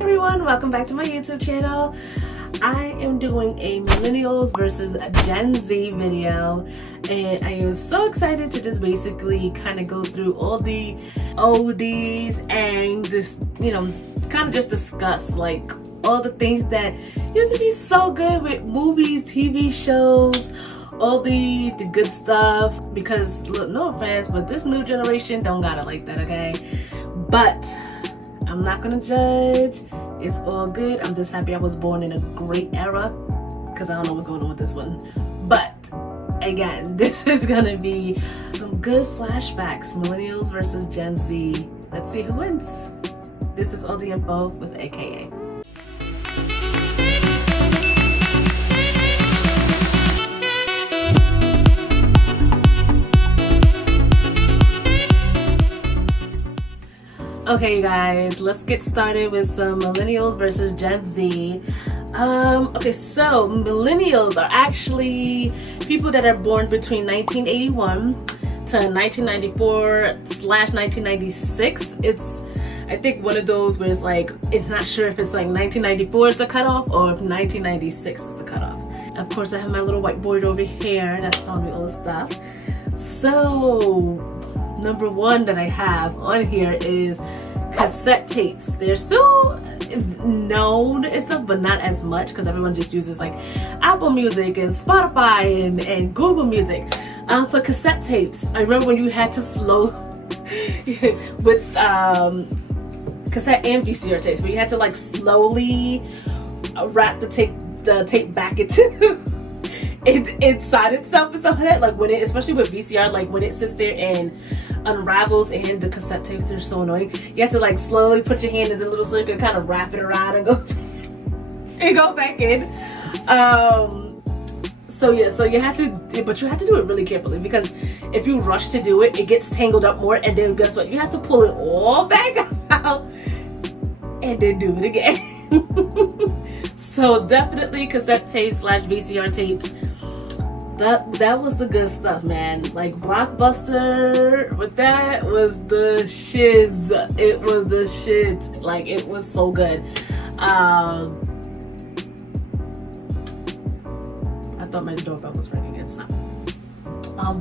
everyone, welcome back to my YouTube channel. I am doing a millennials versus Gen Z video, and I am so excited to just basically kind of go through all the oldies and just, kind of just discuss like all the things that used to be so good with movies, TV shows, all the good stuff. Because look, no offense, but this new generation don't got it like that, okay? But I'm not gonna judge. It's all good. I'm just happy I was born in a great era, because I don't know what's going on with this one. But again, this is gonna be some good flashbacks. Millennials versus Gen Z. Let's see who wins. This is all the info with aka. Okay guys, let's get started with some millennials versus Gen Z. Okay, so millennials are actually people that are born between 1981 to 1994/1996. It's, I think, one of those where it's like, it's not sure if it's like 1994 is the cutoff or if 1996 is the cutoff. Of course, I have my little whiteboard over here that's telling me all the stuff. So number one that I have on here is cassette tapes. They're still known and stuff, but not as much because everyone just uses like Apple Music and Spotify and Google Music. For cassette tapes, I remember when you had to slow with cassette and VCR tapes, where you had to like slowly wrap the tape back into inside itself and stuff like that. Like when it, especially with VCR, like when it sits there and unravels, and the cassette tapes, they're so annoying. You have to like slowly put your hand in the little circle, kind of wrap it around and go back in. So yeah, so you have to, but you have to do it really carefully, because if you rush to do it, it gets tangled up more, and then guess what? You have to pull it all back out and then do it again. So definitely cassette tapes / VCR tapes. That was the good stuff, man. Like Blockbuster with that was the shiz. It was the shit. Like, it was so good. I thought my doorbell was ringing. It's not.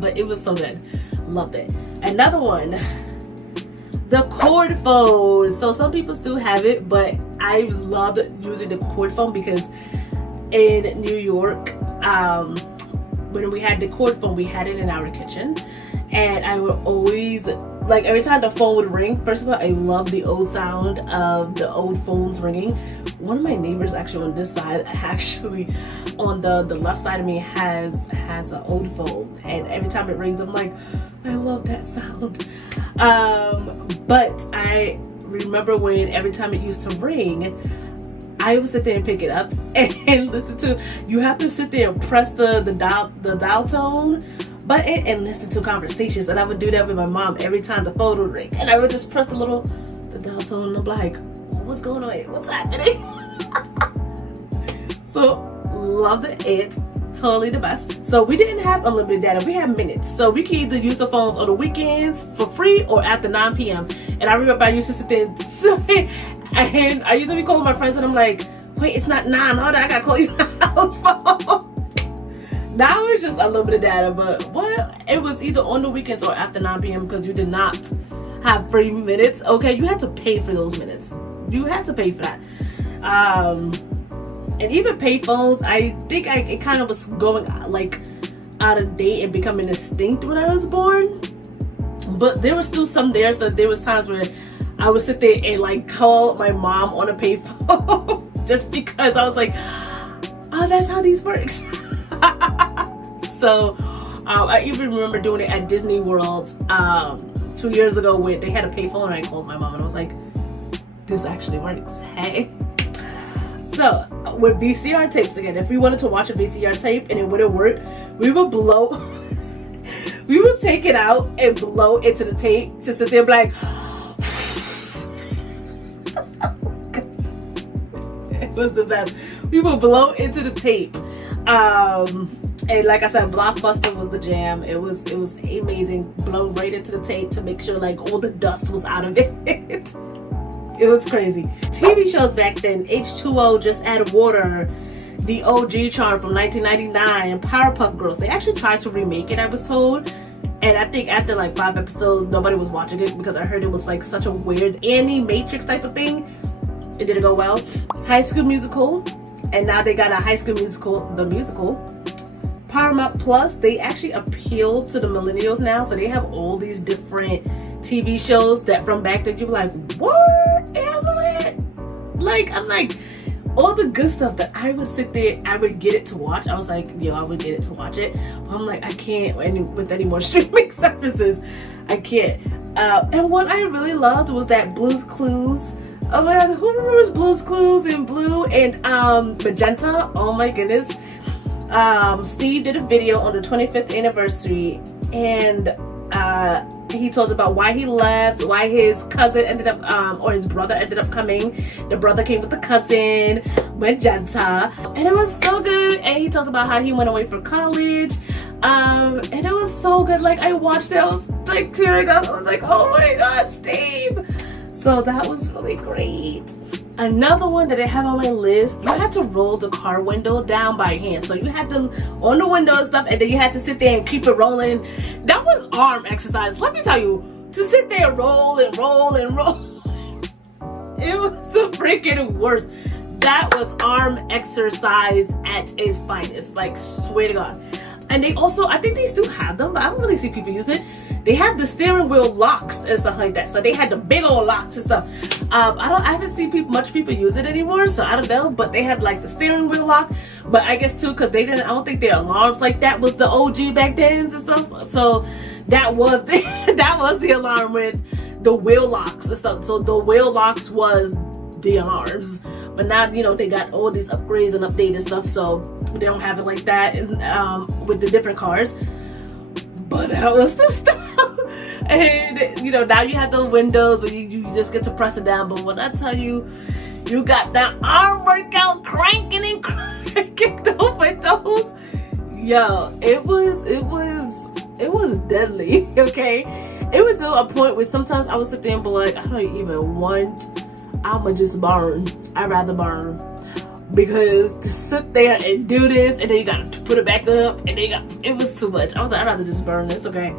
But it was so good. Loved it. Another one, the cord phone. So some people still have it, but I love using the cord phone because in New York, when we had the cord phone, we had it in our kitchen, and I would always, like, every time the phone would ring, first of all, I love the old sound of the old phones ringing. One of my neighbors actually on this side, actually on the left side of me, has an old phone, and every time it rings, I'm like, I love that sound. But I remember when every time it used to ring, I would sit there and pick it up and listen to, you have to sit there and press the dial tone button and listen to conversations. And I would do that with my mom every time the phone would ring. And I would just press the dial tone, and I'm like, what's going on here? What's happening? So loved it. Totally the best. So we didn't have unlimited data, we had minutes. So we could either use the phones on the weekends for free or after 9 p.m. And I remember I used to sit there and I used to be calling my friends, and I'm like, wait, it's not 9. Hold on, I gotta call you my house phone. Now it's just unlimited data, but it was either on the weekends or after 9 p.m. because you did not have free minutes. Okay, you had to pay for those minutes. You had to pay for that. And even pay phones, I think it kind of was going like out of date and becoming extinct when I was born. But there was still some there, so there was times where I would sit there and like call my mom on a payphone just because I was like, oh, that's how these works. So I even remember doing it at Disney World 2 years ago, where they had a payphone, and I called my mom and I was like, this actually works, hey. So with VCR tapes, again, if we wanted to watch a VCR tape and it wouldn't work, we would we would take it out and blow into the tape to sit there and be like, it was the best. We would blow into the tape. And like I said, Blockbuster was the jam. It was amazing. Blow right into the tape to make sure like all the dust was out of it. It was crazy. TV shows back then, H2O, Just Add Water, the OG Charm from 1999, and Powerpuff Girls. They actually tried to remake it, I was told. And I think after like 5 episodes, nobody was watching it because I heard it was like such a weird Matrix type of thing. It didn't go well. High School Musical, and now they got a High School Musical, the musical. Paramount Plus, they actually appeal to the millennials now, so they have all these different TV shows that from back then you were like, what is it? Like, I'm like, all the good stuff that I would sit there, I would get it to watch. I was like, yo, I would get it to watch it. But I'm like, I can't with any more streaming services. I can't. And what I really loved was that Blue's Clues. Oh my god, who remembers Blue's Clues in blue and magenta? Oh my goodness. Steve did a video on the 25th anniversary, and he told about why he left, why his cousin ended up, or his brother ended up coming. The brother came with the cousin, magenta, and it was so good. And he talked about how he went away for college, and it was so good. Like, I watched it, I was like tearing up. I was like, oh my god, Steve. So that was really great. Another one that I have on my list, you had to roll the car window down by hand. So you had to, on the window and stuff, and then you had to sit there and keep it rolling. That was arm exercise. Let me tell you, to sit there and roll and roll and roll. It was the freaking worst. That was arm exercise at its finest. Like, swear to God. And they also, I think they still have them, but I don't really see people use it. They have the steering wheel locks and stuff like that. So they had the big old locks and stuff. I haven't seen much people use it anymore, so I don't know. But they had like the steering wheel lock. But I guess too, because I don't think their alarms like that was the OG back then and stuff. So that was the alarm with the wheel locks and stuff. So the wheel locks was the alarms. But now, you know, they got all these upgrades and updated stuff, so they don't have it like that with the different cars. But that was the stuff. And, you know, now you have the windows where you just get to press it down. But when I tell you, you got that arm workout cranking and cranking the windows. Yo, it was deadly, okay? It was to a point where sometimes I would sit there and be like, I don't even want, I'ma just burn. I'd rather burn. Because to sit there and do this, and then you gotta put it back up, and then it was too much. I was like, I'd rather just burn this, okay?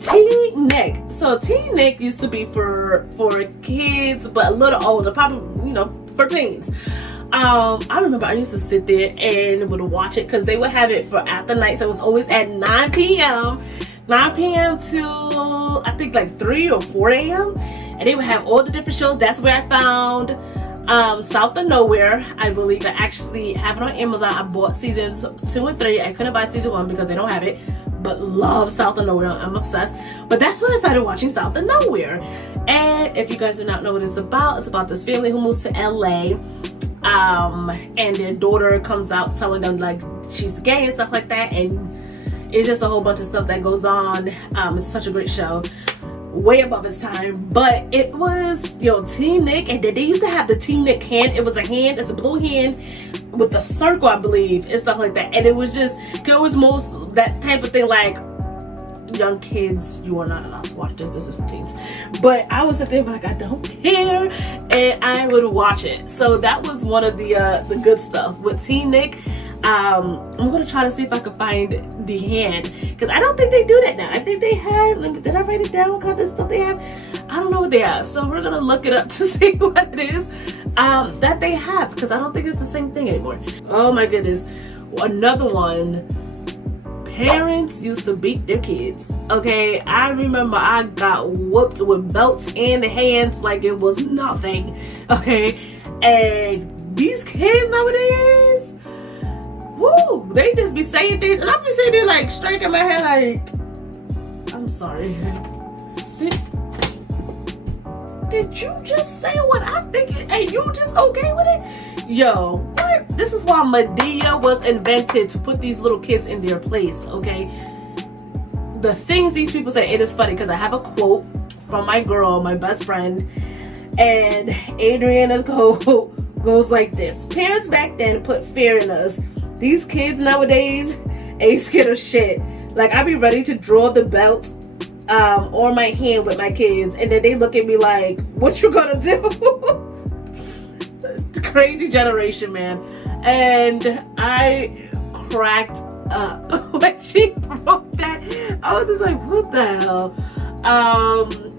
Teen Nick. So Teen Nick used to be for kids, but a little older, probably, you know, for teens. I remember I used to sit there and would watch it because they would have it for after night, so it was always at 9 p.m. 9 p.m. till I think like 3 or 4 a.m. and they would have all the different shows. That's where I found South of Nowhere. I believe I actually have it on Amazon. I bought seasons 2 and 3. I couldn't buy season 1 because they don't have it, but love South of Nowhere. I'm obsessed. But that's when I started watching South of Nowhere. And if you guys do not know what it's about this family who moves to LA, and their daughter comes out telling them like she's gay and stuff like that, and it's just a whole bunch of stuff that goes on. It's such a great show, way above its time. But it was, you know, Teen Nick, and they used to have the Teen Nick hand. It was a hand, it's a blue hand with a circle, I believe, and stuff like that. And it was just, it was most that type of thing, like, young kids, you are not allowed to watch this. This is for teens. But I was sit there like, I don't care, and I would watch it. So that was one of the good stuff with Teen Nick. I'm gonna try to see if I can find the hand, because I don't think they do that now. I think they have, did I write it down? What kind of stuff they have? I don't know what they have, so we're gonna look it up to see what it is that they have, because I don't think it's the same thing anymore. Oh my goodness. Another one, parents used to beat their kids. Okay, I remember I got whooped with belts in the hands like it was nothing. Okay, and these kids nowadays, woo, they just be saying things, and I be sitting there like striking my head like, I'm sorry. Did you just say what I think and you just okay with it? Yo, what? This is why Medea was invented, to put these little kids in their place, okay? The things these people say, it is funny because I have a quote from my girl, my best friend, and Adrienne goes like this: parents back then put fear in us. These kids nowadays ain't scared of shit. Like, I be ready to draw the belt on my hand with my kids, and then they look at me like, what you gonna do? Crazy generation, man. And I cracked up when she wrote that. I was just like, what the hell?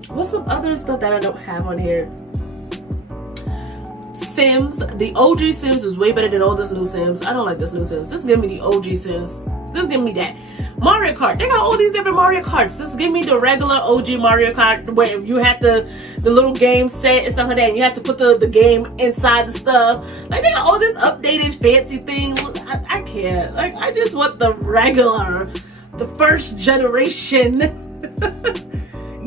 What's some other stuff that I don't have on here? Sims. The OG Sims is way better than all this new Sims. I don't like this new Sims. Just give me the OG Sims. Just give me that. Mario Kart. They got all these different Mario Karts. Just give me the regular OG Mario Kart where you have the little game set and stuff like that. And you have to put the game inside the stuff. Like, they got all this updated fancy thing. I can't. Like, I just want the regular, the first generation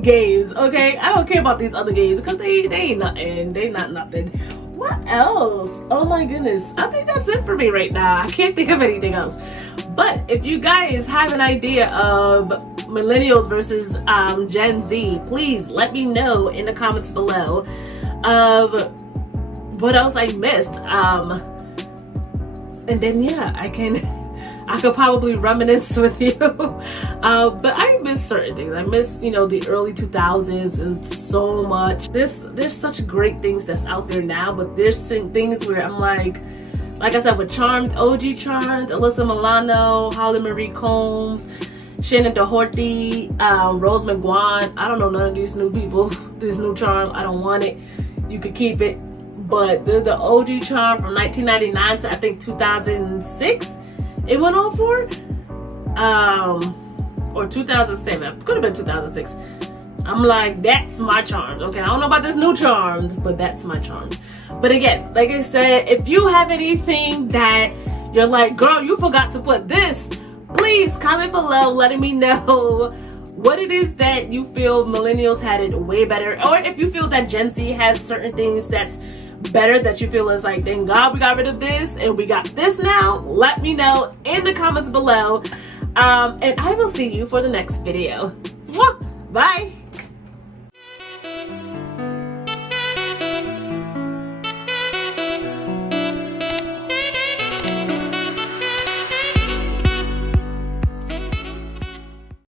games, okay? I don't care about these other games because they ain't nothing. They not nothing. What else? Oh my goodness. I think that's it for me right now. I can't think of anything else. But if you guys have an idea of millennials versus Gen Z, please let me know in the comments below of what else I missed. And then yeah, I could probably reminisce with you. But I miss certain things. I miss, you know, the early 2000s and so much. There's such great things that's out there now, but there's things where I'm like I said, with Charmed, OG Charmed, Alyssa Milano, Holly Marie Combs, Shannon Doherty, Rose McGuan. I don't know none of these new people. This new Charm, I don't want it. You could keep it. But the OG Charm from 1999 to I think 2006. It went on for, or 2007. Could have been 2006. I'm like, that's my Charms. Okay, I don't know about this new Charms, but that's my Charms. But again, like I said, if you have anything that you're like, girl, you forgot to put this, please comment below letting me know what it is that you feel millennials had it way better, or if you feel that Gen Z has certain things that's better that you feel is like, thank God we got rid of this and we got this now. Let me know in the comments below. And I will see you for the next video. Bye.